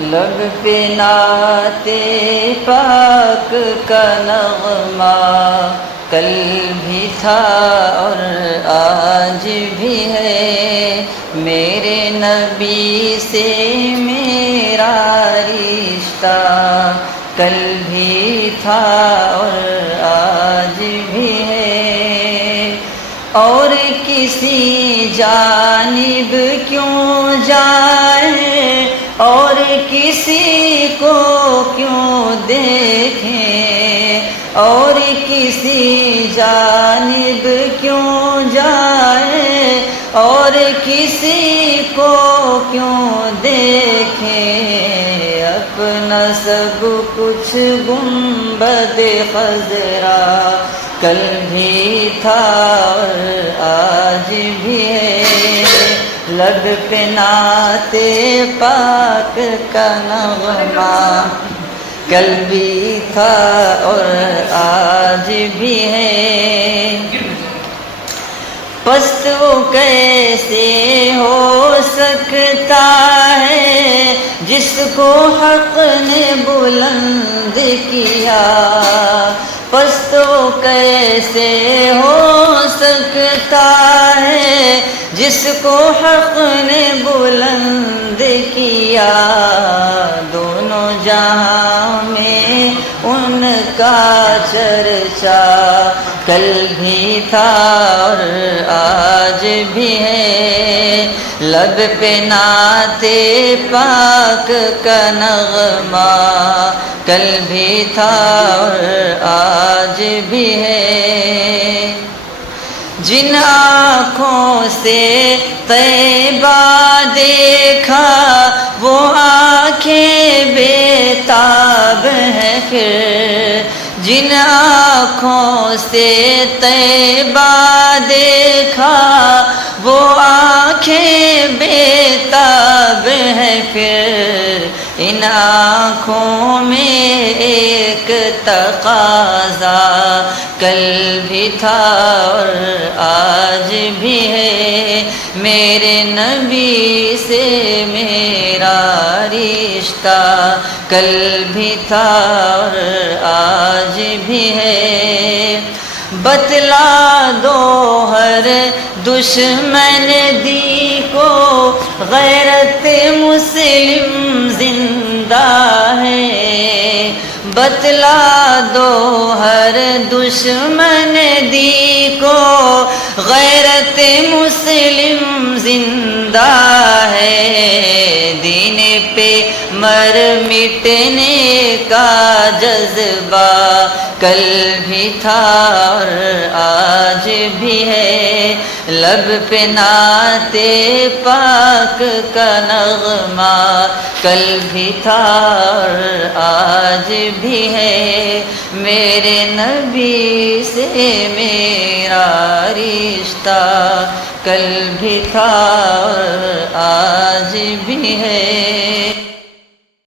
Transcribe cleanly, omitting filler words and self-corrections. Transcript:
لب پہ نعت پاک کا نغمہ کل بھی تھا اور آج بھی ہے، میرے نبی سے میرا رشتہ کل بھی تھا اور آج بھی ہے، اور کسی جانب کیوں جائیں اور کسی کو کیوں دیکھیں، اور کسی جانب کیوں جائیں اور کسی کو کیوں دیکھیں، اپنا سب کچھ گنبد خضرا کل بھی تھا اور آج بھی ہے، لب پہ نعت پاک کا نغمہ کل بھی تھا اور آج بھی ہے، پست وہ کیسے ہو سکتا ہے جس کو حق نے بلند کیا، پست وہ کیسے ہو سکتا ہے جس کو حق نے بلند کیا، دونوں جہاں میں ان کا چرچا کل بھی تھا اور آج بھی ہے، لب پہ نعت پاک کا نغمہ کل بھی تھا اور آج بھی ہے، جن آنکھوں سے طیبہ دیکھا وہ آنکھیں بے تاب ہیں پھر، جن آنکھوں سے طیبہ دیکھا وہ آنکھیں بے تاب ہیں پھر، ان آنکھوں میں ایک تقاضا کل بھی تھا اور آج بھی ہے، میرے نبی سے میرا رشتہ کل بھی تھا اور آج بھی ہے، بتلا دو ہر دشمن دی کو غیرت مسلم زندہ ہے، بتلا دو ہر دشمن دی کو غیرت مسلم زندہ ہے، دین پہ مر مٹنے کا جذبہ کل بھی تھا اور آج بھی ہے، لب پہ نعت پاک کا نغمہ کل بھی تھا اور آج بھی ہے، میرے نبی سے میرا رشتہ کل بھی تھا اور آج بھی ہے۔